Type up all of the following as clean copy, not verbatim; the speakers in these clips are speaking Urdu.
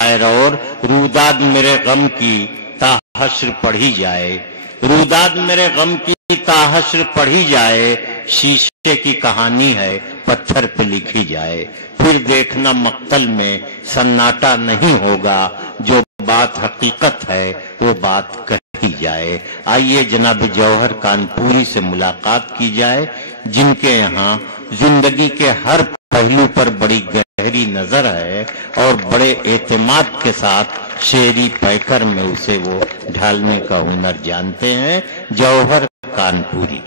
شاعر اور روداد میرے غم کی تا حشر پڑھی جائے، روداد میرے غم کی تا حشر پڑھی جائے، شیشے کی کہانی ہے پتھر پہ لکھی جائے، پھر دیکھنا مقتل میں سناٹا نہیں ہوگا، جو بات حقیقت ہے وہ بات کہی جائے۔ آئیے جناب جوہر کانپوری سے ملاقات کی جائے، جن کے یہاں زندگی کے ہر پہلو پر بڑی گہری نظر ہے اور بڑے اعتماد کے ساتھ شعری پیکر میں اسے وہ ڈھالنے کا ہنر جانتے ہیں۔ جوہر کانپوری۔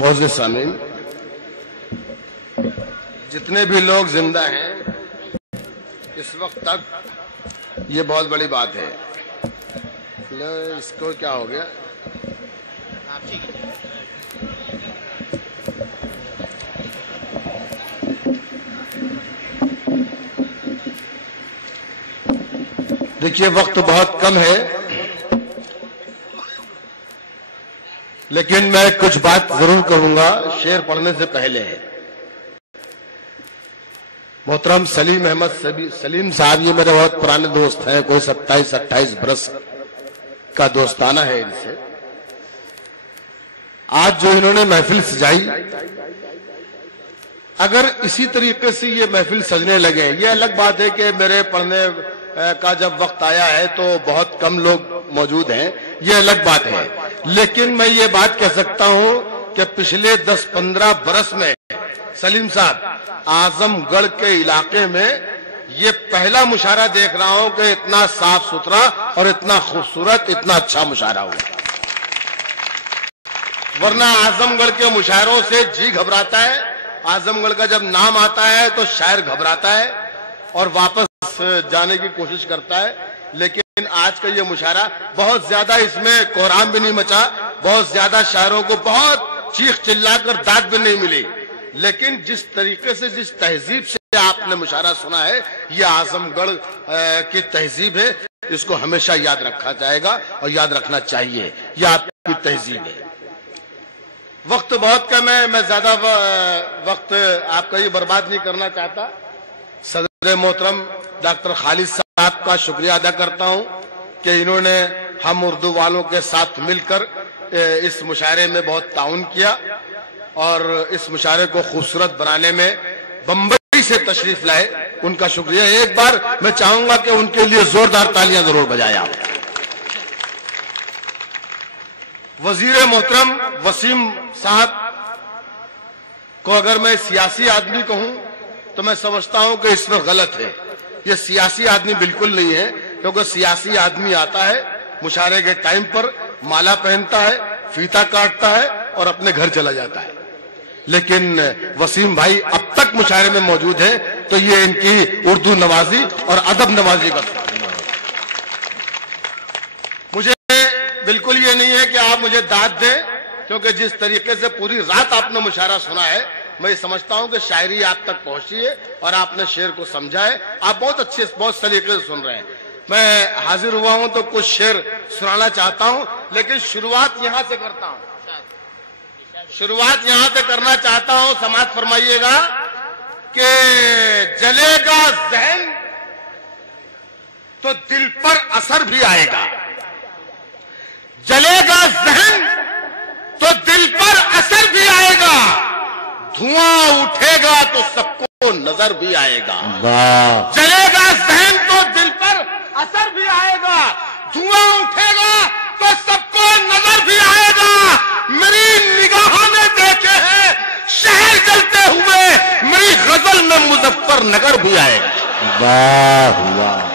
معزز سامعین، جتنے بھی لوگ زندہ ہیں اس وقت تک، یہ بہت بڑی بات ہے۔ اس کو کیا ہو گیا؟ دیکھیے وقت بہت کم ہے، لیکن میں کچھ بات ضرور کہوں گا شعر پڑھنے سے پہلے۔ محترم سلیم احمد سلیم صاحب، یہ میرے بہت پرانے دوست ہیں، کوئی 27-28 برس کا دوستانہ ہے ان سے۔ آج جو انہوں نے محفل سجائی، اگر اسی طریقے سے یہ محفل سجنے لگے، یہ الگ بات ہے کہ میرے پڑھنے کا جب وقت آیا ہے تو بہت کم لوگ موجود ہیں، یہ الگ بات ہے، لیکن میں یہ بات کہہ سکتا ہوں کہ پچھلے 10-15 برس میں سلیم صاحب اعظم گڑھ کے علاقے میں یہ پہلا مشاعرہ دیکھ رہا ہوں کہ اتنا صاف ستھرا اور اتنا خوبصورت، اتنا اچھا مشاعرہ ہوا۔ ورنہ اعظم گڑھ کے مشاعروں سے جی گھبراتا ہے، اعظم گڑھ کا جب نام آتا ہے تو شاعر گھبراتا ہے اور واپس جانے کی کوشش کرتا ہے، لیکن آج کا یہ مشاعرہ بہت زیادہ، اس میں کوہرام بھی نہیں مچا، بہت زیادہ شاعروں کو بہت چیخ چلا کر داد بھی نہیں ملی، لیکن جس طریقے سے، جس تہذیب سے آپ نے مشاعرہ سنا ہے، یہ اعظم گڑھ کی تہذیب ہے، اس کو ہمیشہ یاد رکھا جائے گا اور یاد رکھنا چاہیے، یہ آپ کی تہذیب ہے۔ وقت بہت کم ہے، میں زیادہ وقت آپ کا یہ برباد نہیں کرنا چاہتا۔ صدر محترم ڈاکٹر خالد صاحب کا شکریہ ادا کرتا ہوں کہ انہوں نے ہم اردو والوں کے ساتھ مل کر اس مشاعرے میں بہت تعاون کیا اور اس مشاعرے کو خوبصورت بنانے میں بمبئی سے تشریف لائے، ان کا شکریہ۔ ایک بار میں چاہوں گا کہ ان کے لیے زوردار تالیاں ضرور بجائیں آپ۔ وزیر محترم وسیم صاحب کو اگر میں سیاسی آدمی کہوں تو میں سمجھتا ہوں کہ اس میں غلط ہے، یہ سیاسی آدمی بالکل نہیں ہے، کیونکہ سیاسی آدمی آتا ہے مشاعرے کے ٹائم پر، مالا پہنتا ہے، فیتا کاٹتا ہے اور اپنے گھر چلا جاتا ہے، لیکن وسیم بھائی اب تک مشاعرے میں موجود ہیں، تو یہ ان کی اردو نوازی اور ادب نوازی کا مجھے بالکل یہ نہیں ہے کہ آپ مجھے داد دیں، کیونکہ جس طریقے سے پوری رات آپ نے مشاعرہ سنا ہے، میں یہ سمجھتا ہوں کہ شاعری آپ تک پہنچی ہے اور آپ نے شعر کو سمجھا ہے، آپ بہت اچھے بہت طریقے سے سن رہے ہیں۔ میں حاضر ہوا ہوں تو کچھ شعر سنانا چاہتا ہوں، لیکن شروعات یہاں سے کرتا ہوں، شروعات یہاں سے کرنا چاہتا ہوں، سماعت فرمائیے گا کہ جلے گا ذہن تو دل پر اثر بھی آئے گا، جلے گا ذہن تو دل پر اثر بھی آئے گا، دھواں اٹھے گا تو سب کو نظر بھی آئے گا، جلے گا ذہن تو دل پر اثر بھی آئے گا، دھواں اٹھے گا تو سب کو نظر بھی آئے گا، میری نگاہوں نے دیکھے ہیں شہر جلتے ہوئے، میری غزل میں مظفر نگر بھی آئے گا، واہ واہ،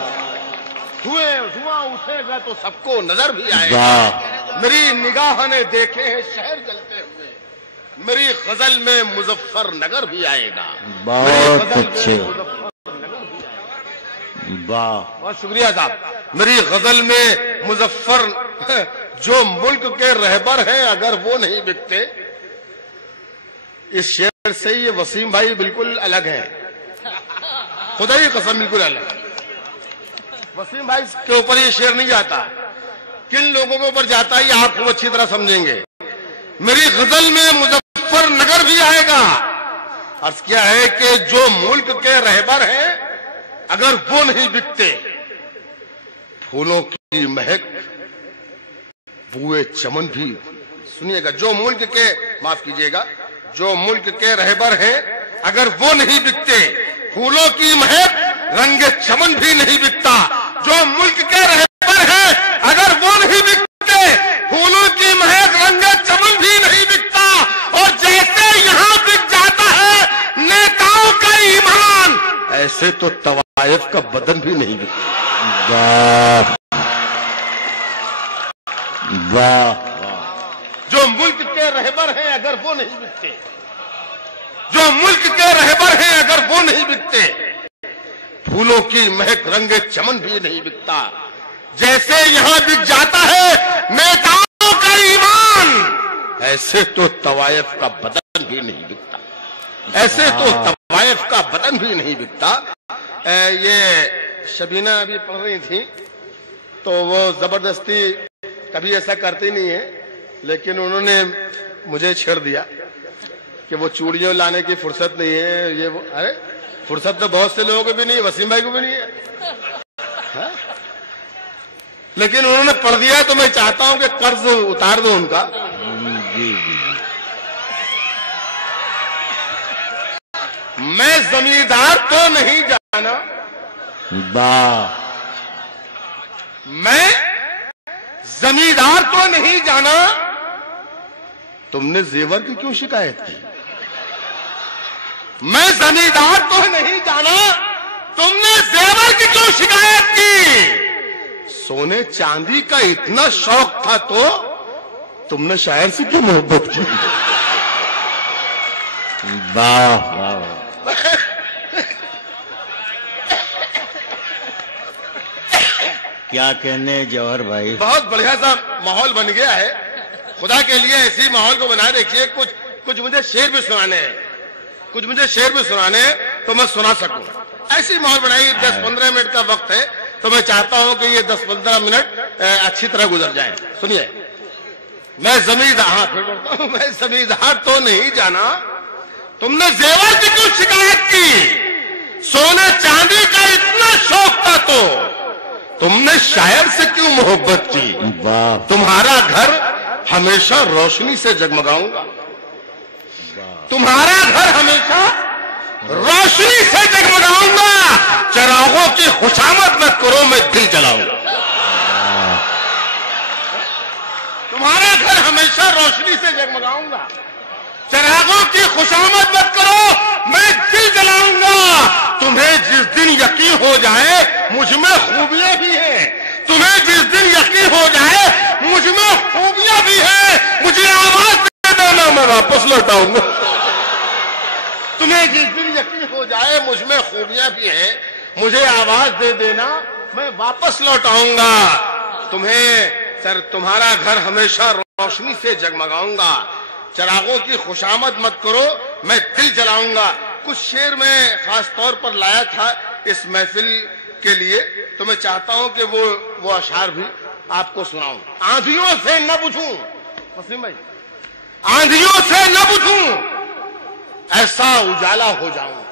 دھواں اٹھے گا تو سب کو نظر بھی آئے گا، میری نگاہوں نے دیکھے ہیں شہر جلتے ہوئے، میری غزل میں مظفر نگر بھی آئے گا۔ بہت اچھے، واہ، بہت شکریہ صاحب۔ میری غزل میں مظفر، جو ملک کے رہبر ہیں اگر وہ نہیں بکتے، اس شعر سے یہ وسیم بھائی بالکل الگ ہیں، خدا ہی قسم بالکل الگ ہے۔ وسیم بھائی کے اوپر یہ شعر نہیں جاتا، کن لوگوں کے اوپر جاتا ہے یہ آپ کو اچھی طرح سمجھیں گے۔ میری غزل میں مظفر جائے گا. عرض کیا ہے کہ جو ملک کے رہبر ہیں اگر وہ نہیں بکتے، پھولوں کی مہک بوئے چمن بھی. سنیے گا، جو ملک کے، معاف کیجئے گا، جو ملک کے رہبر ہیں اگر وہ نہیں بکتے، پھولوں کی مہک رنگ چمن بھی نہیں بکتا. جو ملک کے رہبر ہیں اگر وہ نہیں بکتے، پھولوں کی مہک رنگ چمن بھی نہیں بکتا. اور جیسے یہاں بک جاتا ہے نیتاؤں کا ایمان، ایسے تو طوائف کا بدن بھی نہیں بکتا. واہ واہ. جو ملک کے رہبر ہیں اگر وہ نہیں بکتے، جو ملک کے رہبر ہیں اگر وہ نہیں بکتے، پھولوں کی مہک رنگ چمن بھی نہیں بکتا. جیسے یہاں بک جاتا ہے نیتاؤں کا ایمان، ایسے تو طوائف کا بدن بھی نہیں بکتا. ایسے تو طوائف کا بدن بھی نہیں بکتا. یہ شبینہ ابھی پڑھ رہی تھی تو وہ زبردستی کبھی ایسا کرتی نہیں ہے، لیکن انہوں نے مجھے چھیڑ دیا کہ وہ چوڑیوں لانے کی فرصت نہیں ہے. یہ وہ، ارے فرصت تو بہت سے لوگوں کو بھی نہیں، وسیم بھائی کو بھی نہیں ہے، لیکن انہوں نے پڑھ دیا تو میں چاہتا ہوں کہ قرض اتار دو ان کا. میں زمیندار تو نہیں جانا، میں زمیندار تو نہیں جانا، تم نے زیور کی کیوں شکایت کی؟ میں زمیندار تو نہیں جانا، تم نے زیور کی کیوں شکایت کی؟ سونے چاندی کا اتنا شوق تھا تو تم نے شاعر سے کیوں محبت کی؟ واہ واہ. کیا کہنے جوہر بھائی، بہت بڑھیا سا ماحول بن گیا ہے. خدا کے لیے ایسی ماحول کو بنائے رکھیے. کچھ مجھے شعر بھی سنانے ہیں، کچھ مجھے شعر بھی سنانے ہیں تو میں سنا سکوں. ایسی ماحول بنائی. 10-15 منٹ کا وقت ہے تو میں چاہتا ہوں کہ یہ 10-15 منٹ اچھی طرح گزر جائیں. سنیے، میں زمیندار تو نہیں جانا، تم نے زیور کی کیوں شکایت کی؟ سونے چاندی کا اتنا شوق تھا تو تم نے شاعر سے کیوں محبت کی؟ تمہارا گھر ہمیشہ روشنی سے جگمگاؤں گا، تمہارا گھر ہمیشہ روشنی سے جگمگاؤں گا. چراغوں کی خوشامد مت کرو، میں دل جلاؤں گا. تمہارا گھر ہمیشہ روشنی سے جگمگاؤں گا، چراغوں کی خوشامد مت کرو، میں دل جلاؤں گا. تمہیں جس دن یقین ہو جائے مجھ میں خوبیاں بھی ہیں، تمہیں جس دن یقین ہو جائے مجھ میں خوبیاں بھی ہیں، مجھے آواز دے دینا، میں واپس لوٹاؤں گا. تمہیں جس دن یقین ہو جائے مجھ میں خوبیاں بھی ہیں، مجھے آواز دے دینا، میں واپس لوٹاؤں گا. تمہارا گھر ہمیشہ روشنی سے جگمگاؤں گا، چراغوں کی خوشامد مت کرو، میں دل جلاؤں گا. کچھ شعر میں خاص طور پر لایا تھا اس محفل کے لیے تو میں چاہتا ہوں کہ وہ اشعار بھی آپ کو سناؤں. آندھیوں سے نہ بجھوں، وسیم بھائی، آندھیوں سے نہ بجھوں، ایسا اجالا ہو جاؤں.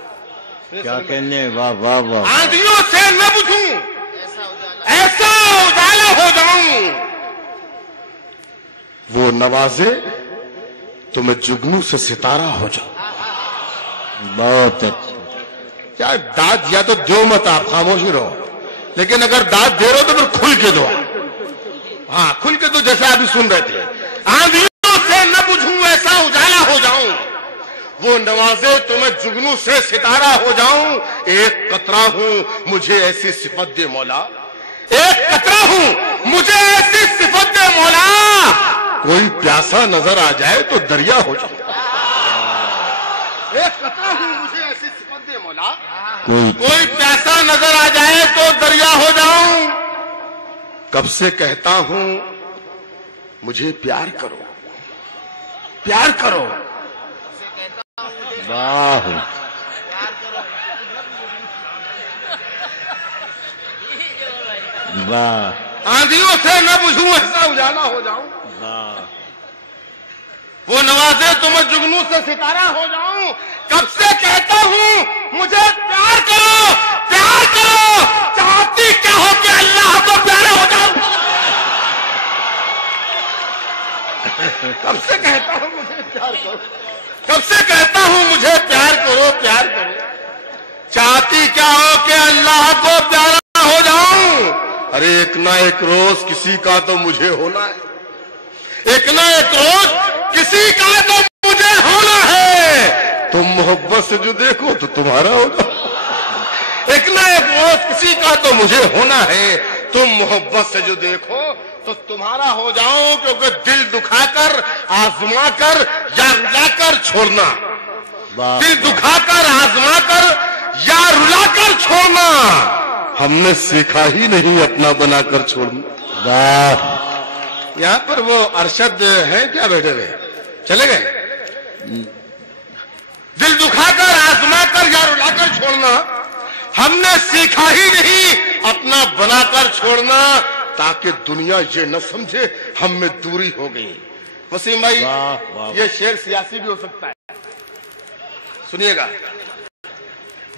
کیا کہنے، واہ واہ واہ. آندھیوں سے نہ بجھوں، ایسا اجالا ہو جاؤں. وہ نوازے تو میں جگنو سے ستارہ ہو جاؤں. بہت اچھا. کیا داد یا تو دو مت، آپ خاموشی رہو، لیکن اگر داد دے رہو تو پھر کھل کے دو. ہاں کھل کے دو، جیسے آپ سن رہے تھے. آندھیوں سے نہ بجھوں، ایسا اجالا ہو جاؤں. وہ نوازے تو میں جگنو سے ستارہ ہو جاؤں. ایک قطرہ ہوں مجھے ایسی صفت دے مولا، ایک قطرہ ہوں مجھے ایسی صفت دے مولا. کوئی پیاسا نظر آ جائے تو دریا ہو جاؤں. ایک قطرہ ہوں مجھے ایسی صفت دے مولا، کوئی پیاسا نظر آ جائے تو دریا ہو جاؤں. کب سے کہتا ہوں مجھے پیار کرو، پیار کرو. واہ. واہ. آندھیوں سے نہ بجھوں، ایسا اجالا ہو جاؤں. واہ. وہ نوازے تو میں جگنو سے ستارہ ہو جاؤں. کب سے کہتا ہوں مجھے پیار کرو پیار کرو, چاہتی کیا ہو کہ اللہ کو پیارا ہو جاؤں. کب سے کہتا ہوں مجھے پیار کرو, کب سے کہتا ہوں مجھے پیار کرو پیار کرو, چاہتی کیا ہو کہ اللہ کو پیارا ہو جاؤں. ارے ایک نہ ایک روز کسی کا تو مجھے ہونا ہے, ایک نہ ایک روز کسی کا تو مجھے ہونا ہے. تم محبت سے جو دیکھو تو تمہارا ہوگا. ایک نہ ایک روز کسی کا تو مجھے ہونا ہے, تم محبت سے جو دیکھو تو تمہارا ہو جاؤں. کیونکہ دل دکھا کر آزما کر یا رلا کر چھوڑنا, دل دکھا کر آزما کر یا رلا کر چھوڑنا ہم نے سیکھا ہی نہیں, اپنا بنا کر چھوڑنا. یہاں پر وہ ارشد ہیں کیا بیٹھے ہوئے, چلے گئے. دل دکھا کر آزما کر یا رلا کر چھوڑنا ہم نے سیکھا ہی نہیں, اپنا بنا کر چھوڑنا, تاکہ دنیا یہ نہ سمجھے ہم میں دوری ہو گئی. وسیم بھائی یہ شعر سیاسی بھی ہو سکتا ہے, سنیے گا.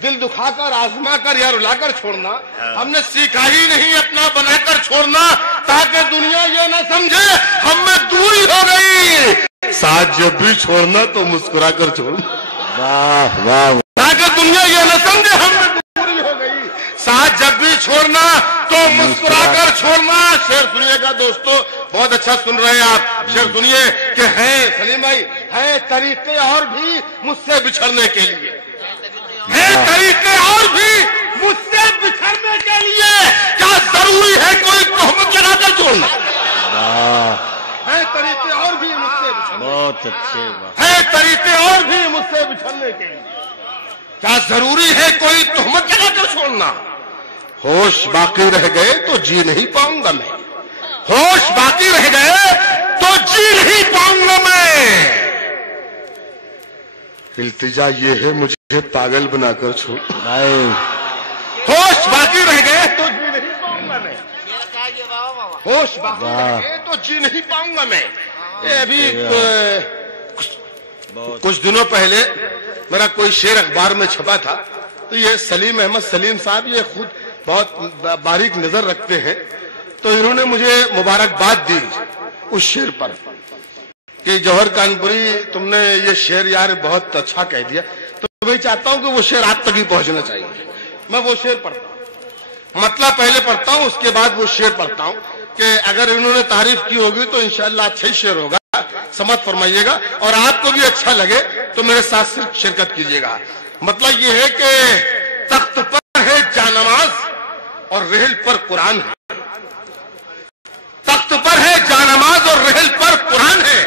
دل دکھا کر آزما کر یا رلا کر چھوڑنا ہم نے سیکھا ہی نہیں, اپنا بنا کر چھوڑنا, تاکہ دنیا یہ نہ سمجھے ہم میں دوری ہو گئی. ساتھ جب بھی چھوڑنا تو مسکرا کر چھوڑنا, تاکہ دنیا یہ نہ سمجھے ہم میں دوری ہو گئی. ساتھ جب بھی چھوڑنا تو مسکرا کر چھوڑنا. شعر سنیے گا دوستو, بہت اچھا سن رہے ہیں آپ. شعر سنیے کہ ہیں سلیم بھائی ہیں طریقے اور بھی مجھ سے بچھڑنے کے لیے, ہیں طریقے اور بھی مجھ سے بچھڑنے کے لیے, کیا ضروری ہے کوئی تہمت لگا کر چھوڑنا. ہیں طریقے اور بھی مجھ سے بچھڑنے, بہت اچھے, ہیں طریقے اور بھی مجھ سے بچھڑنے کے لیے, کیا ضروری ہے کوئی تہمت لگا کر چھوڑنا. ہوش باقی رہ گئے تو جی نہیں پاؤں گا میں, ہوش باقی رہ گئے تو جی نہیں پاؤں گا میں. التجا یہ ہے مجھے پاگل بنا کر چھوڑ. ہوش باقی رہ گئے تو جی نہیں پاؤں گا میں, ہوش باقی رہ گئے تو جی نہیں پاؤں گا میں. یہ ابھی کچھ دنوں پہلے میرا کوئی شعر اخبار میں چھپا تھا, تو یہ سلیم احمد سلیم صاحب یہ خود بہت باریک نظر رکھتے ہیں, تو انہوں نے مجھے مبارکباد دی اس شعر پر کہ جوہر کانپوری تم نے یہ شعر یار بہت اچھا کہہ دیا. تو میں چاہتا ہوں کہ وہ شعر آپ تک ہی پہنچنا چاہیے. میں وہ شعر پڑھتا ہوں, مطلب پہلے پڑھتا ہوں, اس کے بعد وہ شعر پڑھتا ہوں کہ اگر انہوں نے تعریف کی ہوگی تو انشاءاللہ اچھا ہی شعر ہوگا. سمجھ فرمائیے گا, اور آپ کو بھی اچھا لگے تو میرے ساتھ صرف شرکت کیجیے گا. مطلب یہ ہے کہ تخت پر ہے جانماز اور رحل پر قرآن ہے, تخت پر ہے جانماز اور رحل پر قرآن ہے,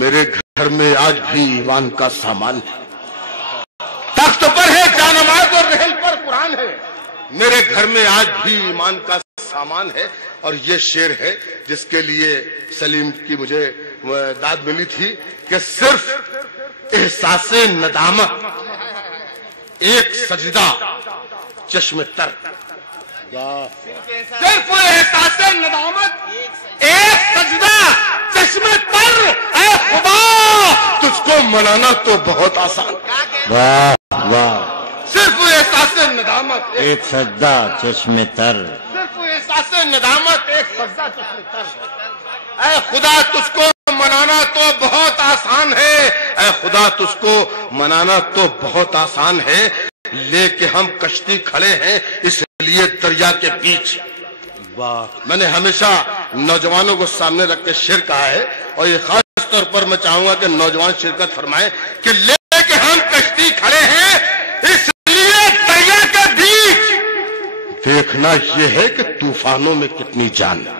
میرے گھر میں آج بھی ایمان کا سامان ہے. تخت پر ہے جانماز اور رحل پر قرآن ہے, میرے گھر میں آج بھی ایمان کا سامان ہے. اور یہ شعر ہے جس کے لیے سلیم کی مجھے داد ملی تھی کہ صرف احساس ندامت ایک سجدہ چشم تر, صرف احساس ندامت ایک سجدہ چشم تر. اے خدا تجھ کو منانا تو بہت آسان, صرف احساس ندامت ایک سجدہ چشم تر, صرف احساس ندامت ایک سجدہ چشم تر. اے خدا تجھ کو منانا تو بہت آسان ہے, اے خدا تجھ کو منانا تو بہت آسان ہے, لے کے ہم کشتی کھڑے ہیں اس لیے دریا کے بیچ. میں نے ہمیشہ نوجوانوں کو سامنے رکھ کے شعر کہا ہے, اور یہ خاص طور پر میں چاہوں گا کہ نوجوان شرکت فرمائیں کہ لے کے ہم کشتی کھڑے ہیں اس لیے دریا کے بیچ, دیکھنا یہ ہے کہ طوفانوں میں کتنی جان ہے.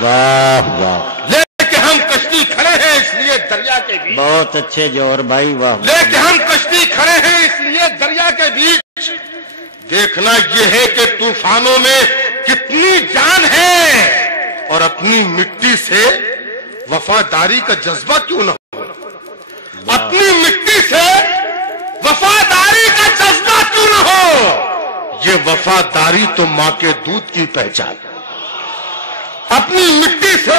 واہ واہ, لے کے ہم کشتی کھڑے ہیں اس لیے دریا کے بیچ, بہت اچھے جوہر بھائی, واہ. لے کے ہم کشتی کھڑے ہیں اس لیے دریا کے بیچ, دیکھنا یہ ہے کہ طوفانوں میں کتنی جان ہے, اور اپنی مٹی سے وفاداری کا جذبہ کیوں نہ ہو, اپنی مٹی سے وفاداری کا جذبہ کیوں نہ ہو. یہ وفاداری تو ماں کے دودھ کی پہچان, اپنی مٹی سے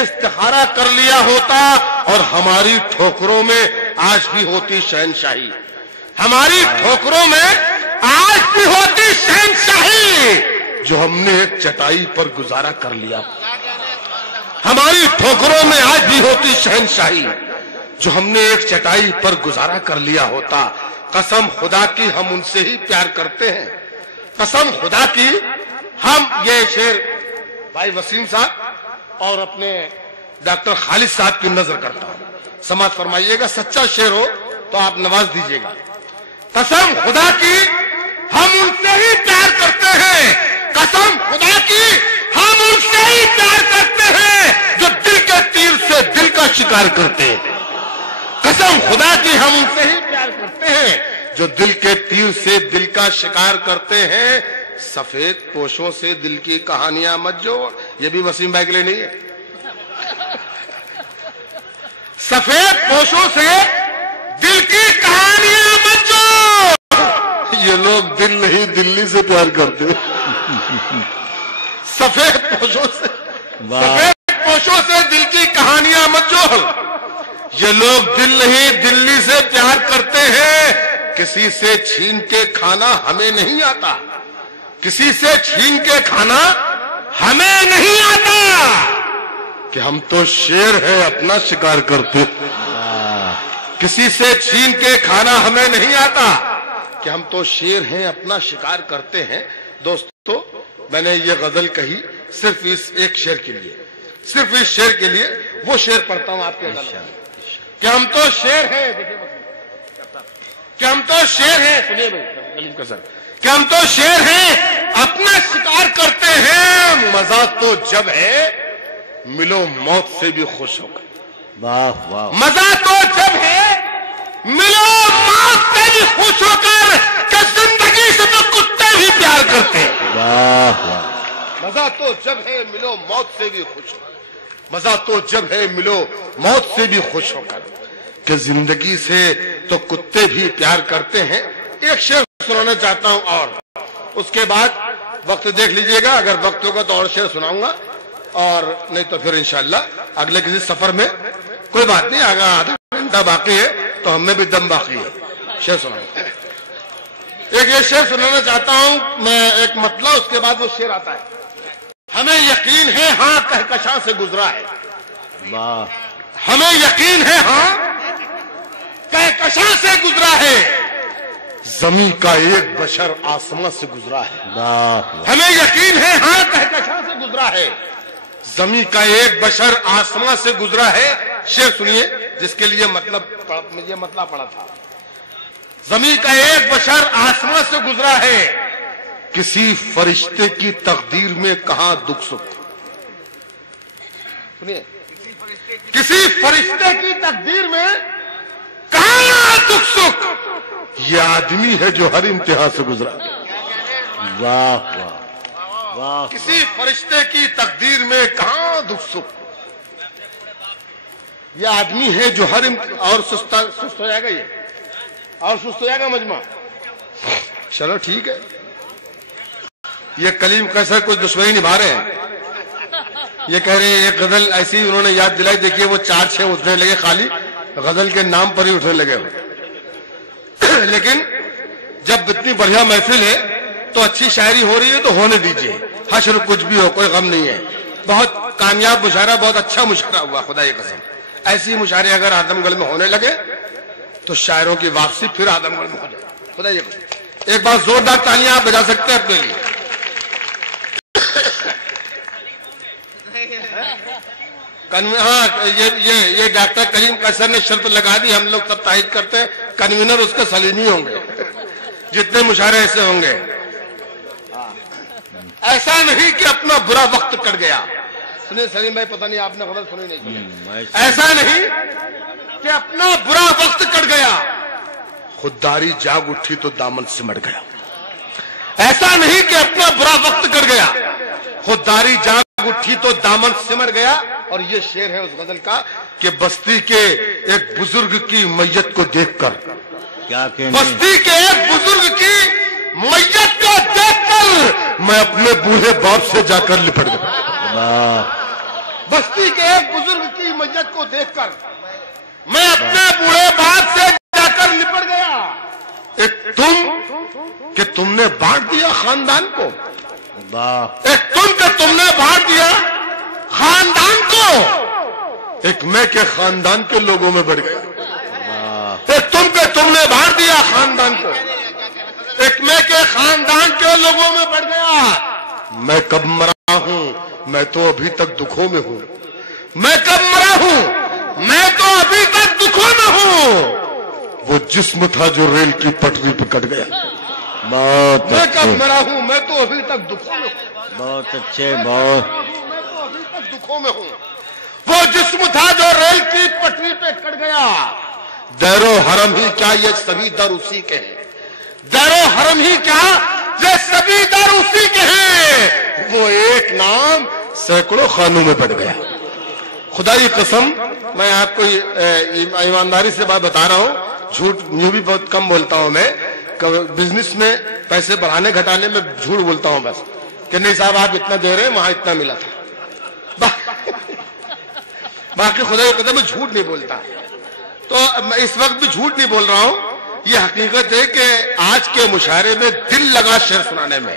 استخارہ کر لیا ہوتا اور ہماری ٹھوکروں میں آج بھی ہوتی شہنشاہی، ہماری ٹھوکروں میں آج بھی ہوتی شہنشاہی جو ہم نے ایک چٹائی پر گزارا کر لیا، ہماری ٹھوکروں میں آج بھی ہوتی شہنشاہی جو ہم نے ایک چٹائی پر گزارا کر لیا ہوتا۔ قسم خدا کی ہم ان سے ہی پیار کرتے ہیں، قسم خدا کی ہم، یہ شعر بھائی وسیم صاحب اور اپنے ڈاکٹر خالد صاحب کی نظر کرتا ہوں، سماعت فرمائیے گا، سچا شعر ہو تو آپ نواز دیجیے گا۔ قسم خدا کی ہم ان سے ہی پیار کرتے ہیں، قسم خدا کی ہم ان سے ہی پیار کرتے ہیں جو دل کے تیر سے دل کا شکار کرتے ہیں، قسم خدا کی ہم ان سے ہی پیار کرتے ہیں جو دل کے تیر سے دل کا شکار کرتے ہیں۔ سفید پوشوں سے دل کی کہانیاں مت جو، یہ بھی وسیم بھائی کے لیے نہیں ہے، سفید پوشوں سے دل کی کہانیاں مت جو، یہ لوگ دل نہیں دلی سے پیار کرتے، سفید پوشوں سے، سفید پوشوں سے دل کی کہانیاں مت جو، یہ لوگ دل نہیں دلی سے پیار کرتے ہیں۔ کسی سے چھین کے کھانا ہمیں نہیں آتا، کسی سے چھین کے کھانا ہمیں نہیں آتا، کہ ہم تو شیر ہیں اپنا شکار کرتے، کسی سے چھین کے کھانا ہمیں نہیں آتا کہ ہم تو شیر ہیں اپنا شکار کرتے ہیں۔ دوستو میں نے یہ غزل کہی صرف اس ایک شعر کے لیے، صرف اس شعر کے لیے، وہ شعر پڑھتا ہوں آپ کے کہ ہم تو شیر ہیں، کہ ہم تو شیر ہیں، سنیے بھائی کہ ہم تو شیر ہیں اپنا شکار کرتے ہیں، مزہ تو جب ہے ملو موت سے بھی خوش ہو کر، واہ واہ، مزہ تو جب ہے ملو موت سے بھی خوش ہو کر، کہ زندگی سے تو کتے بھی پیار کرتے ہیں، واہ واہ، مزہ تو جب ہے ملو موت سے بھی خوش ہو کر، مزہ تو جب ہے ملو موت سے بھی خوش ہو کر، کہ زندگی سے تو کتے بھی پیار کرتے ہیں۔ ایک شعر سنانا چاہتا ہوں اور اس کے بعد وقت دیکھ لیجئے گا، اگر وقت ہوگا تو اور شعر سناؤں گا، اور نہیں تو پھر انشاءاللہ اگلے کسی سفر میں، کوئی بات نہیں، آگے آدھا گھنٹہ باقی ہے تو ہم میں بھی دم باقی ہے، شعر سناؤں گا۔ ایک یہ شعر سنانا چاہتا ہوں میں، ایک مطلع، اس کے بعد وہ شعر آتا ہے۔ ہمیں یقین ہے ہاں کہکشاں سے گزرا ہے، واہ، ہمیں یقین ہے ہاں کہکشاں سے گزرا ہے، زمین کا ایک بشر آسمان سے گزرا ہے، واہ، ہمیں یقین ہے ہاں کہکشاں سے گزرا ہے، زمین کا ایک بشر آسمان سے گزرا ہے۔ شعر سنیے جس کے لیے یہ مطلب پڑا تھا، زمین کا ایک بشر آسمان سے گزرا ہے، کسی فرشتے کی تقدیر میں کہاں دکھ سکھ، سنیے، کسی فرشتے کی تقدیر میں کہاں دکھ سکھ، یہ آدمی ہے جو ہر انتہا سے گزرا، واہ واہ واہ، کسی فرشتے کی تقدیر میں کہاں دکھ سکھ، یہ آدمی ہے جو ہر اور سست ہو جائے گا، یہ اور سست ہو جائے گا مجمع، چلو ٹھیک ہے، یہ کلیم کیسا کوئی دشمنی نبھا رہے ہیں، یہ کہہ رہے ہیں ایک غزل ایسی انہوں نے یاد دلائی، دیکھیے وہ 4-6 اٹھنے لگے، خالی غزل کے نام پر ہی اٹھنے لگے، لیکن جب اتنی بڑھیا محفل ہے تو اچھی شاعری ہو رہی ہے تو ہونے دیجئے، حشر کچھ بھی ہو کوئی غم نہیں ہے، بہت کامیاب مشاعرہ، بہت اچھا مشاعرہ ہوا، خدا کی قسم، ایسی مشاعرے اگر آدم گڑھ میں ہونے لگے تو شاعروں کی واپسی پھر آدم گڑھ میں ہو جائے، خدا کی قسم۔ ایک بار زوردار تالیاں آپ بجا سکتے ہیں اپنے لیے، ہاں یہ ڈاکٹر کریم قیصر نے شرط لگا دی، ہم لوگ سب تائید کرتے ہیں، کنوینر اس کے سلیمی ہوں گے، جتنے مشاعرے ایسے ہوں گے۔ ایسا نہیں کہ اپنا برا وقت کٹ گیا، سنیں سلیم بھائی، پتہ نہیں آپ نے غزل سنی نہیں، ایسا نہیں کہ اپنا برا وقت کٹ گیا، خودداری جاگ اٹھی تو دامن سمٹ گیا، ایسا نہیں کہ اپنا برا وقت کٹ گیا، خودداری جاگ اٹھی تو دامن سمٹ گیا۔ اور یہ شعر ہے اس غزل کا کہ بستی کے ایک بزرگ کی میت کو دیکھ کر، کیا کہنے، بستی کے ایک بزرگ کی میت کو دیکھ کر میں اپنے بوڑھے باپ سے جا کر لپٹ گیا، بستی کے ایک بزرگ کی میت کو دیکھ کر میں اپنے بوڑھے باپ سے جا کر لپٹ گیا. ایک تم کہ تم نے بانٹ دیا خاندان کو, ایک تم کہ تم نے بانٹ دیا خاندان کو, ایک میں کے خاندان کے لوگوں میں بڑھ گیا. ایک تم کہ تم نے بانٹ دیا خاندان کو, ایک میں کے خاندان کے لوگوں میں بڑھ گیا. میں کب مرا ہوں, میں تو ابھی تک دکھوں میں ہوں. میں کب مرا ہوں, میں تو ابھی تک دکھوں میں ہوں. وہ جسم تھا جو ریل کی پٹری پہ کٹ گیا. میں کب مرا ہوں, میں تو ابھی تک دکھوں میں ہوں. بہت اچھے, بہت. میں تو ابھی تک دکھوں میں ہوں. وہ جسم تھا جو ریل کی پٹری پہ کٹ گیا. دیر و حرم ہی کیا یہ سبھی در اسی کے ہیں. دیر و حرم ہی کیا یہ سبھی در اسی کے ہیں. وہ ایک نام سینکڑوں خانوں میں بڑھ گیا. خدا کی قسم میں آپ کو ایمانداری سے بات بتا رہا ہوں, جھوٹ یوں بھی بہت کم بولتا ہوں میں. بزنس میں پیسے بڑھانے گھٹانے میں جھوٹ بولتا ہوں بس, کہ نہیں صاحب آپ اتنا دے رہے ہیں, وہاں اتنا ملا تھا. باقی خدا کی قسم میں جھوٹ نہیں بولتا. تو اس وقت بھی جھوٹ نہیں بول رہا ہوں. یہ حقیقت ہے کہ آج کے مشاعرے میں دل لگا شعر سنانے میں,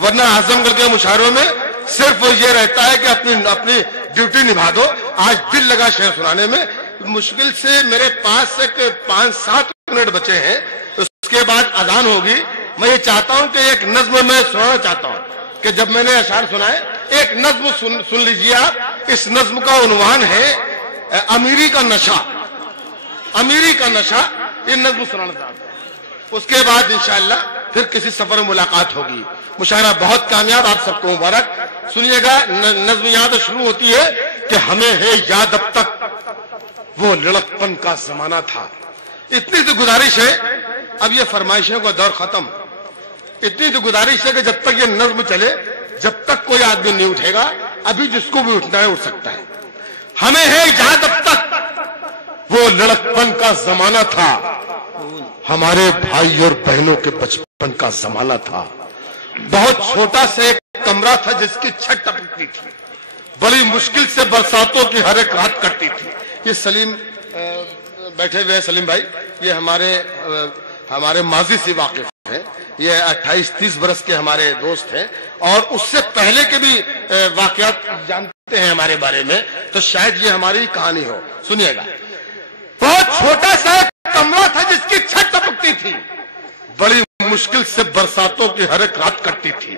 ورنہ اعظم گڑھ کے مشاعروں میں صرف یہ رہتا ہے کہ اپنی ڈیوٹی نبھا دو. آج دل لگا شعر سنانے میں مشکل سے میرے پاس سے 5-7 منٹ بچے ہیں, اس کے بعد اذان ہوگی. میں یہ چاہتا ہوں کہ ایک نظم میں سنانا چاہتا ہوں کہ جب میں نے اشعار سنائے ایک نظم سن لیجیے آپ. اس نظم کا عنوان ہے امیری کا نشہ. امیری کا نشہ, یہ نظم سنانا چاہتا ہوں. اس کے بعد انشاءاللہ پھر کسی سفر میں ملاقات ہوگی. مشاعرہ بہت کامیاب, آپ سب کو مبارک. سنیے گا, نظم یہاں سے شروع ہوتی ہے کہ ہمیں ہے یاد اب تک وہ لڑکپن کا زمانہ تھا. اتنی تو گزارش ہے, اب یہ فرمائشوں کا دور ختم. اتنی تو گزارش ہے کہ جب تک یہ نظم چلے, جب تک کوئی آدمی نہیں اٹھے گا, ابھی جس کو بھی اٹھنا ہے اٹھ سکتا ہے. ہمیں ہے یاد اب تک وہ لڑکپن کا زمانہ تھا, ہمارے بھائی اور بہنوں کے بچپن کا زمانہ تھا. بہت چھوٹا سا ایک کمرہ تھا جس کی چھت ٹپکتی تھی, بڑی مشکل سے برساتوں کی ہر ایک رات کٹتی تھی. یہ سلیم بیٹھے ہوئے ہیں, سلیم بھائی, یہ ہمارے ماضی سے واقف ہیں. یہ 28-30 برس کے ہمارے دوست ہیں, اور اس سے پہلے کے بھی واقعات جانتے ہیں ہمارے بارے میں, تو شاید یہ ہماری کہانی ہو. سنیے گا. بہت چھوٹا سا ایک کمرہ تھا جس کی چھت ٹپکتی تھی, بڑی مشکل سے برساتوں کی ہر ایک رات کٹتی تھی.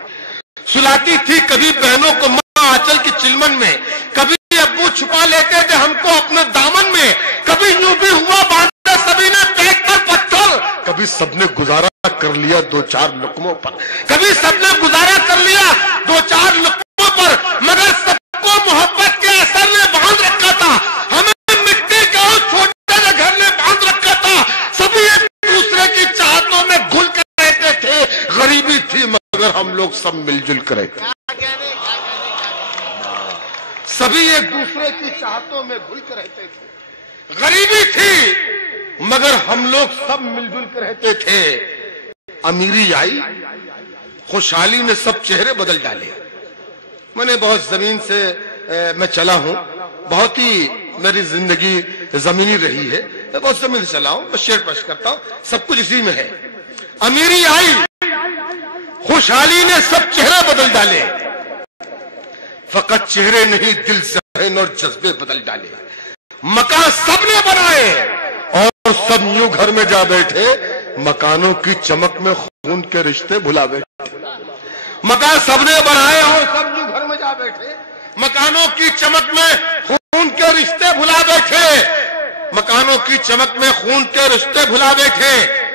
سلاتی تھی کبھی بہنوں کو ماں آنچل کی چلمن میں, کبھی ابو چھپا لیتے تھے ہم کو اپنے دامن میں, کبھی یوں بھی ہوا باندھا سبھی نے پھینک کر پتھر, کبھی سب نے گزارا کر لیا 2-4 لقموں پر, کبھی سب نے گزارا کر لیا 2-4 لقموں پر, مگر سب کو محبت کے اثر نے باندھ رکھا تھا. ہمیں مٹی کے اور چھوٹے سے گھر نے باندھ رکھا تھا. سبھی ایک دوسرے کی چاہتوں میں گھل کر رہتے تھے. غریبی تھی مگر ہم لوگ سب مل جل کر رہتے. سبھی ایک دوسرے کی چاہتوں میں گھل کر رہتے تھے. غریبی تھی مگر ہم لوگ سب مل جل کر رہتے تھے. امیری آئی, خوشحالی نے سب چہرے بدل ڈالے. میں نے بہت زمین سے میں چلا ہوں, بہت ہی میری زندگی زمینی رہی ہے, میں بہت زمین سے چلا ہوں, میں شعر پیش کرتا ہوں, سب کچھ اسی میں ہے. امیری آئی, خوشحالی نے سب چہرے بدل ڈالے, فقط چہرے نہیں دل ذہن اور جذبے بدل ڈالے. مکان سب نے بنائے اور سب یوں گھر میں جا بیٹھے, مکانوں کی چمک میں خون کے رشتے بھلا بیٹھے. مکان سب نے بنائے اور سب یوں گھر میں جا بیٹھے, مکانوں کی چمک میں خون کے رشتے بھلا بیٹھے. مکانوں کی چمک میں خون کے رشتے بھلا بیٹھے.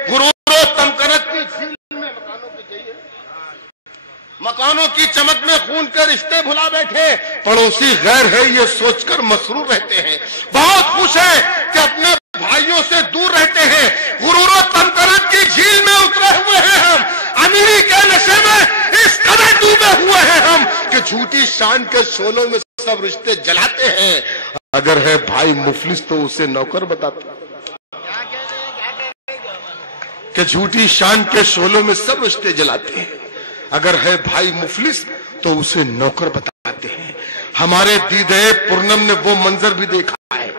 غرور و تمکنت کی جھیل میں مکانوں کی چمک میں خون کے رشتے بھلا بیٹھے. پڑوسی غیر ہے یہ سوچ کر مسرور رہتے ہیں, بہت خوش ہے کہ اپنے بھائیوں سے دور رہتے ہیں. غرور و تمکنت کی جھیل میں اترے ہوئے ہیں ہم, امیری کے نشے میں اس قدر ڈوبے ہوئے ہیں ہم کہ جھوٹی شان کے شعلوں میں سب رشتے جلاتے ہیں. اگر ہے بھائی مفلس تو اسے نوکر بتاتے, کہ جھوٹی شان کے شعلوں میں سب رشتے جلاتے ہیں. اگر ہے بھائی مفلس تو اسے نوکر بتاتے ہیں. ہمارے دیدے پورنم نے وہ منظر بھی دیکھا ہے،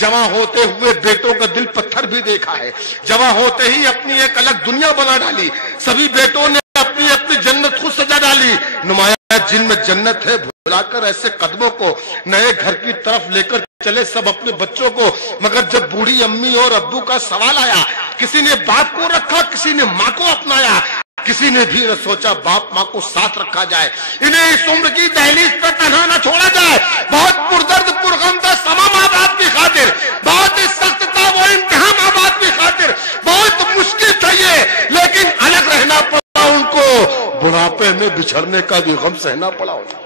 جوان ہوتے ہوئے بیٹوں کا دل پتھر بھی دیکھا ہے، جوان ہوتے ہی اپنی ایک الگ دنیا بنا ڈالی، سبھی بیٹوں نے اپنی اپنی جنت خود سجا ڈالی، نمایاں جن میں جنت ہے بھلا کر ایسے قدموں کو نئے گھر کی طرف لے کر چلے سب اپنے بچوں کو، مگر جب بوڑھی امی اور ابو کا سوال آیا، کسی نے باپ کو رکھا، کسی نے ماں کو اپنایا، کسی نے بھی نہ سوچا باپ ماں کو ساتھ رکھا جائے، انہیں اس عمر کی دہلیز پر تنہا نہ چھوڑا جائے، بہت پردرد پرغم تھا سما ماں باپ کی خاطر، بہت سخت تھا وہ امتحان ماں باپ کی خاطر، بہت مشکل تھا یہ، لیکن الگ رہنا پڑا ان کو، بڑھاپے میں بچھڑنے کا بھی غم سہنا پڑا ان کو،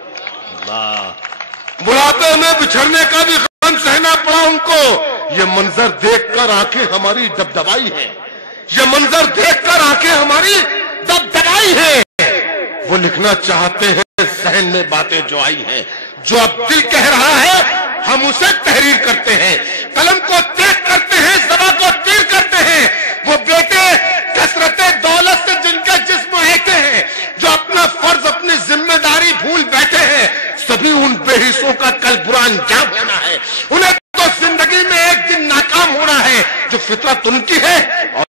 بڑھاپے میں بچھڑنے کا بھی غم سہنا پڑا ان کو۔ یہ منظر دیکھ کر آنکھیں ہماری دبدبائی ہیں، یہ منظر دیکھ کر آنکھیں ہماری دبدبائی ہیں، وہ لکھنا چاہتے ہیں ذہن میں باتیں جو آئی ہیں، جو اب دل کہہ رہا ہے ہم اسے تحریر کرتے ہیں، قلم کو تیز کرتے ہیں، زبان کو تیر کرتے ہیں، وہ بیٹے کثرت دولت سے جن کے جسم ایکے ہیں، جو اپنا فرض اپنی ذمہ داری بھول بیٹھے ہیں، سبھی ان بے حصوں کا کل برا انجام ہونا ہے، انہیں تو زندگی میں ایک دن ناکام ہونا ہے، جو فطرت ان کی ہے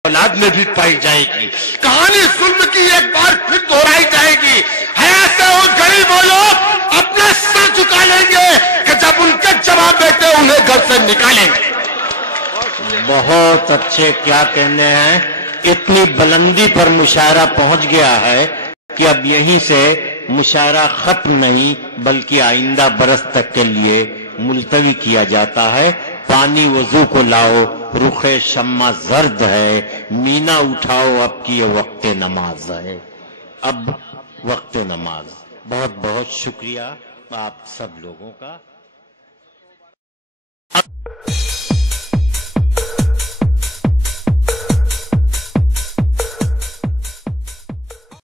اولاد میں بھی پائی جائے گی، کہانی ظلم کی ایک بار پھر دہرائی جائے گی، حیات سے وہ غریب وہ لوگ اپنا سر جھکا لیں گے کہ جب ان کے جوان بیٹے انہیں گھر سے نکالیں گے۔ بہت اچھے، کیا کہنے ہیں، اتنی بلندی پر مشاعرہ پہنچ گیا ہے کہ اب یہیں سے مشاعرہ ختم نہیں بلکہ آئندہ برس تک کے لیے ملتوی کیا جاتا ہے۔ پانی وضو کو لاؤ، رخ شمع زرد ہے، مینا اٹھاؤ اب کی یہ وقت نماز ہے، اب وقت نماز۔ بہت بہت شکریہ آپ سب لوگوں کا۔